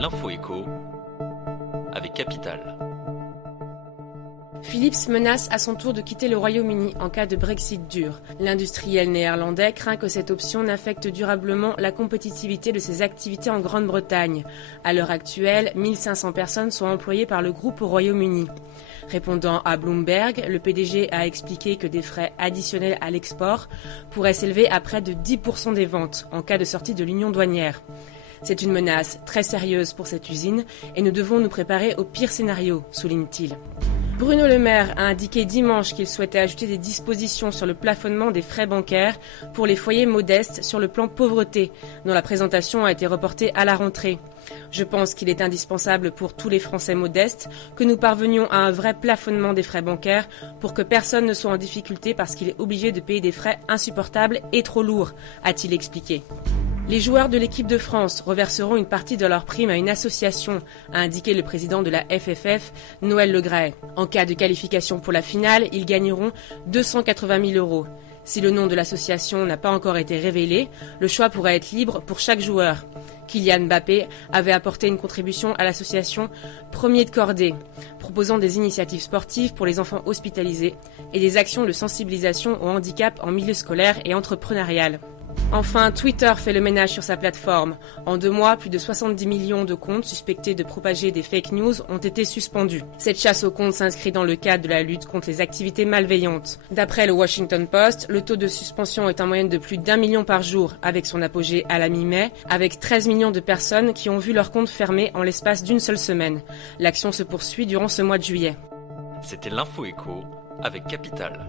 L'info écho avec Capital. Philips menace à son tour de quitter le Royaume-Uni en cas de Brexit dur. L'industriel néerlandais craint que cette option n'affecte durablement la compétitivité de ses activités en Grande-Bretagne. À l'heure actuelle, 1500 personnes sont employées par le groupe au Royaume-Uni. Répondant à Bloomberg, le PDG a expliqué que des frais additionnels à l'export pourraient s'élever à près de 10% des ventes en cas de sortie de l'union douanière. C'est une menace très sérieuse pour cette usine et nous devons nous préparer au pire scénario, souligne-t-il. Bruno Le Maire a indiqué dimanche qu'il souhaitait ajouter des dispositions sur le plafonnement des frais bancaires pour les foyers modestes sur le plan pauvreté, dont la présentation a été reportée à la rentrée. Je pense qu'il est indispensable pour tous les Français modestes que nous parvenions à un vrai plafonnement des frais bancaires pour que personne ne soit en difficulté parce qu'il est obligé de payer des frais insupportables et trop lourds, a-t-il expliqué. Les joueurs de l'équipe de France reverseront une partie de leur prime à une association, a indiqué le président de la FFF, Noël Le Graët. En cas de qualification pour la finale, ils gagneront 280 000 €. Si le nom de l'association n'a pas encore été révélé, le choix pourrait être libre pour chaque joueur. Kylian Mbappé avait apporté une contribution à l'association Premier de Cordée, proposant des initiatives sportives pour les enfants hospitalisés et des actions de sensibilisation au handicap en milieu scolaire et entrepreneurial. Enfin, Twitter fait le ménage sur sa plateforme. En 2 mois, plus de 70 millions de comptes suspectés de propager des fake news ont été suspendus. Cette chasse aux comptes s'inscrit dans le cadre de la lutte contre les activités malveillantes. D'après le Washington Post, le taux de suspension est en moyenne de plus d'1 million par jour, avec son apogée à la mi-mai, avec 13 millions de personnes qui ont vu leur compte fermé en l'espace d'une seule semaine. L'action se poursuit durant ce mois de juillet. C'était l'info écho avec Capital.